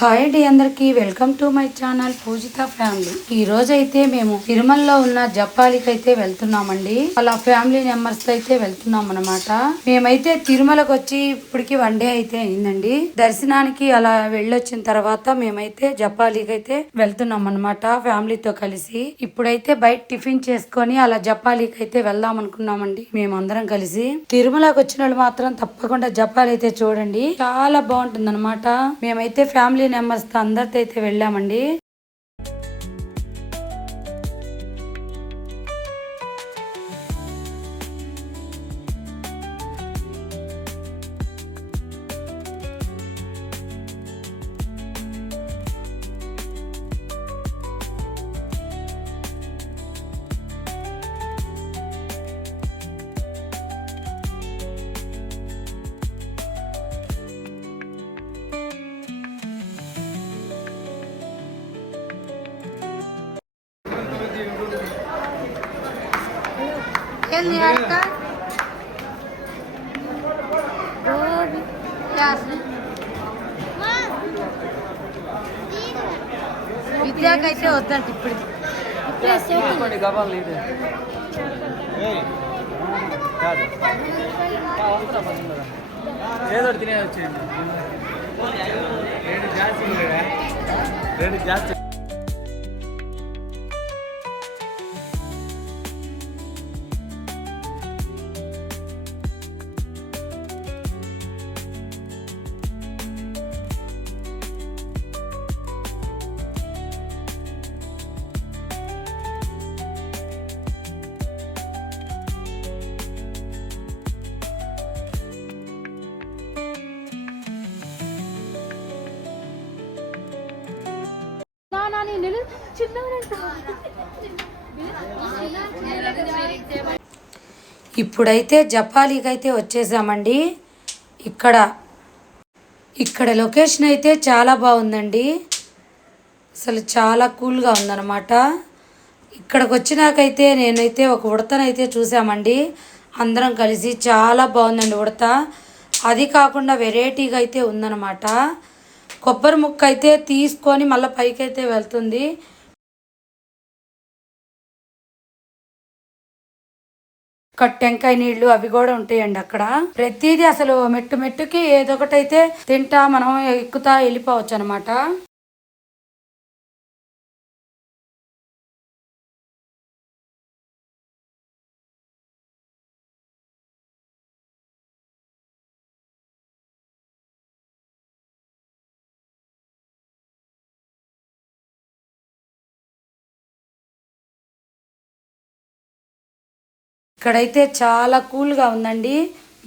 Hi అండి అందరికి welcome to my channel Pujitha family. ఈ రోజు అయితే మేము తిరుమలలో ఉన్న జపాలికి అయితే వెళ్తున్నామండి. వాళ్ళ ఫ్యామిలీ మెంబర్స్ తో అయితే వెళ్తున్నాం అనమాట. మేమైతే తిరుమలకు వచ్చి ఇప్పటికి 1 డే అయితే అయిందండి. దర్శనానికి అలా వెళ్ళొచ్చిన తర్వాత మేమైతే జపాలికి అయితే వెళ్తున్నాం అనమాట ఫ్యామిలీతో కలిసి. ఇప్పుడైతే బయట టిఫిన్ చేసుకొని అలా జపాలికి అయితే వెళ్దాం అనుకున్నామండి మేమందరం కలిసి. తిరుమలకు వచ్చిన వాళ్ళు మాత్రం తప్పకుండా జపాలి అయితే చూడండి, చాలా బాగుంటుంది అనమాట. మేమైతే ఫ్యామిలీ మెంబర్స్ తో అందరితో అయితే వెళ్ళామండి. విద్యాకైతే వద్దంట ఇప్పుడు ఏదో తినే వచ్చేయండి. రెండు జాస్తి ఇప్పుడైతే జపాలికి అయితే వచ్చేసామండి. ఇక్కడ లొకేషన్ అయితే చాలా బాగుందండి. అసలు చాలా కూల్గా ఉందన్నమాట. ఇక్కడికి వచ్చినాకైతే నేనైతే ఒక ఉడతనైతే చూసామండి అందరం కలిసి. చాలా బాగుందండి ఉడత. అది కాకుండా వెరైటీగా అయితే ఉందన్నమాట. కొబ్బరి ముక్క అయితే తీసుకొని మళ్ళీ పైకి అయితే వెళ్తుంది. టెంకాయ నీళ్లు అవి కూడా ఉంటాయండి అక్కడ. ప్రతిదీ అసలు మెట్టు మెట్టుకి ఏదో ఒకటి అయితే తింటా మనం ఎక్కుతా వెళ్ళిపోవచ్చు అనమాట. ఇక్కడైతే చాలా కూల్గా ఉందండి.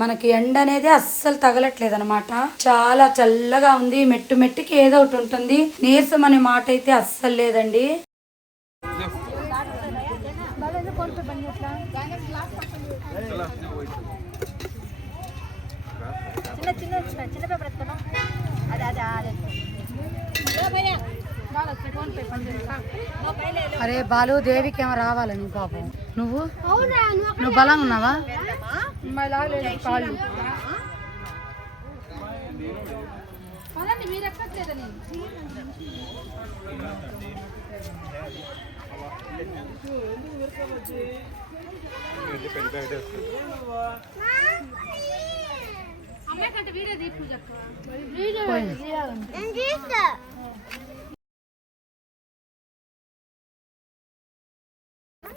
మనకి ఎండ అనేది అస్సలు తగలట్లేదు అనమాట. చాలా చల్లగా ఉంది. మెట్టు మెట్టుకి ఏదో ఒకటి ఉంటుంది. నీరసం అనే మాట అయితే అస్సలు లేదండి. అరే బాలు, దేవికి ఏమో రావాలి నువ్వు పాపం. నువ్వు బలంగా ఉన్నావా?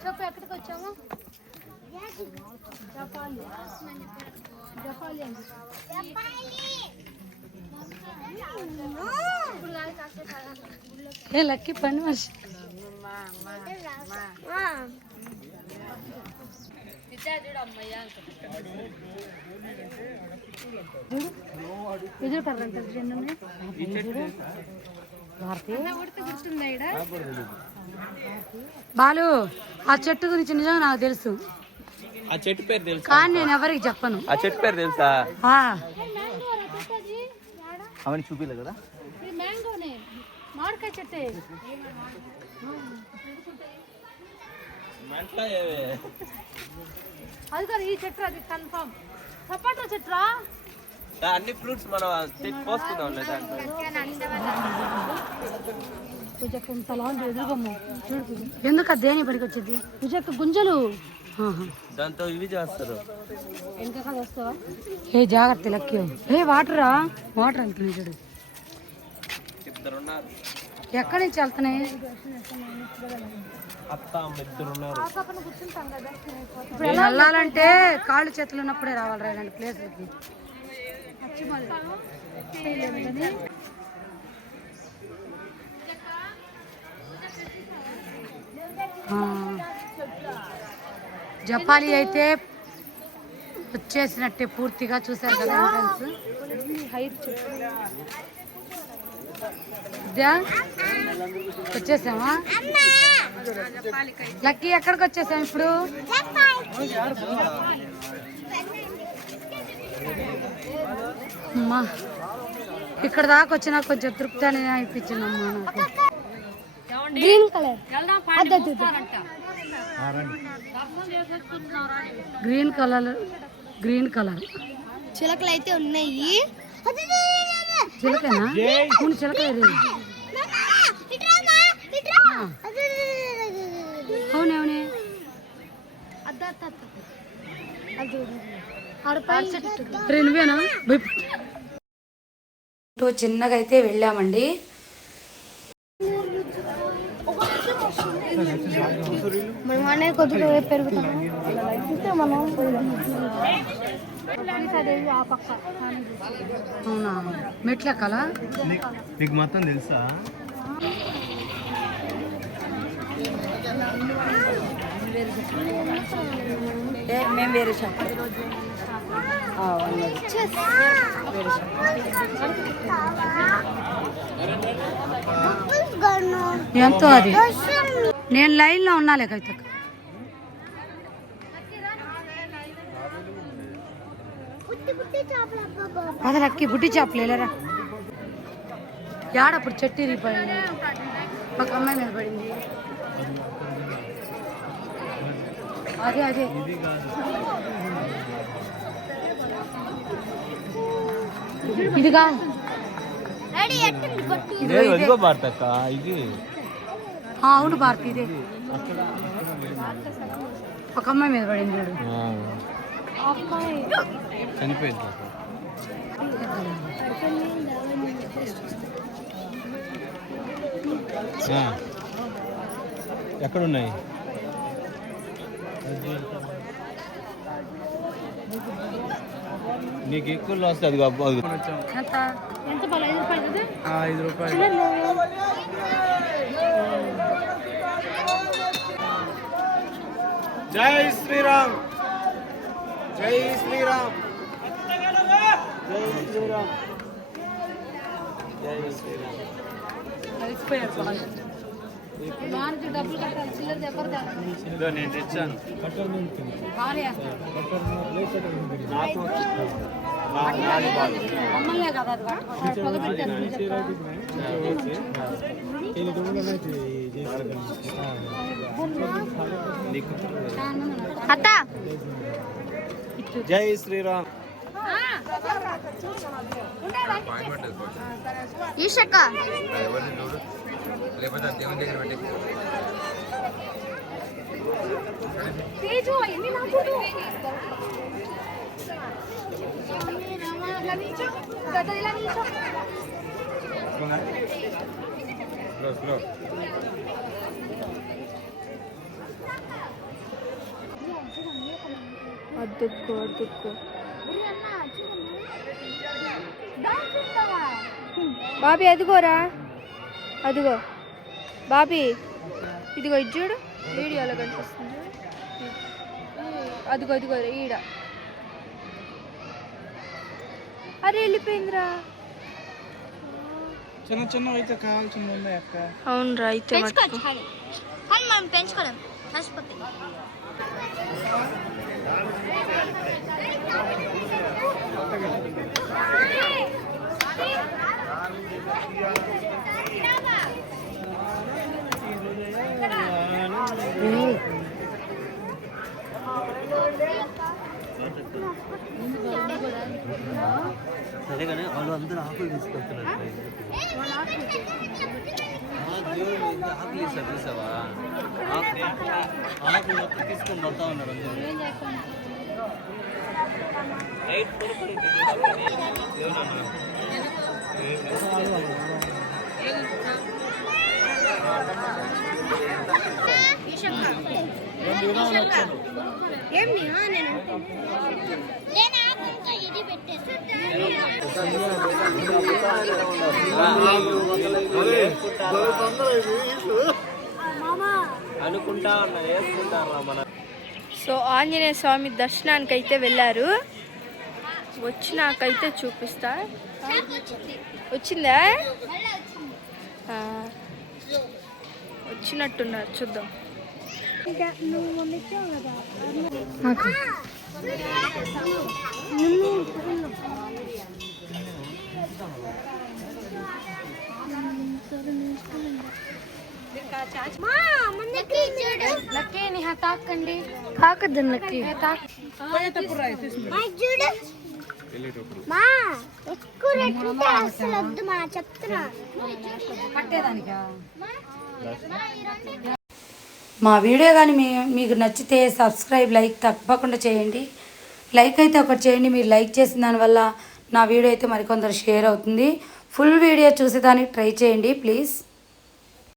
చెప్పు ఎక్కడికి వచ్చాము? లక్కీ పని మనిషి. ఎదురు కర్రంట బాలు, ఆ చెట్టు గురించి నిజంగా నాకు తెలుసు. ఆ చెట్టు పేరు తెలుసు కానీ నేను ఎవరికి చెప్పను. ఆ చెట్టు పేరు తెలుసా? అవన్నీ చూపిలే కదా. మామిడికాయ చెట్టు అది కాదు, ఈ చెట్టు అది కన్ఫర్మ్. సపోటా చెట్రా అన్ని ఫ్రూట్స్ మనం తెచ్చి పోసుకుందాం దాంట్లో. పూజకు ఇంతలా ఎదురుగమ్మ చూడు పూజ. ఎందుకు అది దేని పనికి వచ్చేది? పూజకు గుంజలు దాంతో ఇవి చేస్తారు. వెనక వస్తావా? ఏ జాగ్రత్త లక్కి. ఏ వాటర్ వెళ్తున్నాయి చూడు. ఇద్దరు ఉన్నారు. ఎక్కడి నుంచి వెళ్తున్నాయి? అత్త అమ్మ ఇద్దరు ఉన్నారు. కూర్చుంటాం కదా ఇప్పుడు వెళ్ళాలంటే కాళ్ళు చేతులు ఉన్నప్పుడే రావాలి ఇలాంటి ప్లేస్లకి. జపాలి అయితే వచ్చేసినట్టే పూర్తిగా. చూసారు కదా ఎంట్రన్స్. వచ్చేసామా? లక్కీ ఎక్కడికి వచ్చేసాం ఇప్పుడు? అమ్మా ఇక్కడ దాకా వచ్చినా కొంచెం తృప్తి అని అనిపించిందమ్మా నాకు. గ్రీన్ కలర్ గ్రీన్ కలర్ చిలకలు అయితే ఉన్నాయి. చిలకేనా? చిలక అవునవునే. నువ్వేనా? చిన్నగా అయితే వెళ్ళామండి. మనం అనే కొద్దిగా పెరుగుతాం మనం ఆ పక్క. అవునా? మెట్లెక్కాలా? నీకు మొత్తం తెలుసా? మేము వేరే షాప్. ఎంతో అది. నేను లైన్లో ఉన్నాలే కవిత. అదే అక్కి బుట్టి చేపలేరా యాడప్పుడు చెట్టు ఇరిగిపోయింది. ఒక అమ్మాయి మీద పడింది. అదే ఇదిగా అవును భారతి ఇదే. ఒక అమ్మాయి మీద పడింది. చనిపోయింది. ఎక్కడున్నాయి? నీకు ఎక్కువ లాస్ అది. ఎంత? 5 రూపాయలు. 5 రూపాయలు. జై శ్రీరామ్. జై శ్రీరామ్. జై శ్రీరామ్. జై శ్రీరామ్. డబ్బులు కట్టాలి. చిల్లర దెబ్బలు నేను తెచ్చాను. అమ్మలే కదా అత్త. జై శ్రీరామ్. ఈశక్క లేకపోతే దేవుని దగ్గర పెట్టి అద్దుకో బాబీ. అదిగోరా, అదిగో బాబీ. ఇదిగో ఇది చూడు, వీడియోలో కనిపిస్తుంది. అదిగో అదిగో ఈడ. అరే వెళ్ళిపోయిందిరా. చిన్న అయితే కావాల్సింది ఉన్నాయి అక్క. అవునరా, అయితే మనం పెంచుకోలేం. సరే కానీ వాళ్ళు అందరూ ఆకులు తీసుకొస్తున్నారు ఆకులు ఇస్తారు చూసావా ఆకులు మొత్తం తీసుకొని పడతా ఉన్నారు అందరూ అనుకుంటా ఉన్నారు వేసుకుంటారా మన. సో ఆంజనేయ స్వామి దర్శనానికి అయితే వెళ్ళారు. వచ్చినాకైతే చూపిస్తా. వచ్చిందా? వచ్చినట్టున్నారు, చూద్దాం. తాకండి తాకద్దని లక్కీ మా వీడియో కానీ మీకు నచ్చితే సబ్స్క్రైబ్ లైక్ తప్పకుండా చేయండి. లైక్ అయితే ఒకటి చేయండి. మీరు లైక్ చేసిన దానివల్ల నా వీడియో అయితే మరికొందరు షేర్ అవుతుంది. ఫుల్ వీడియో చూసేదానికి ట్రై చేయండి ప్లీజ్.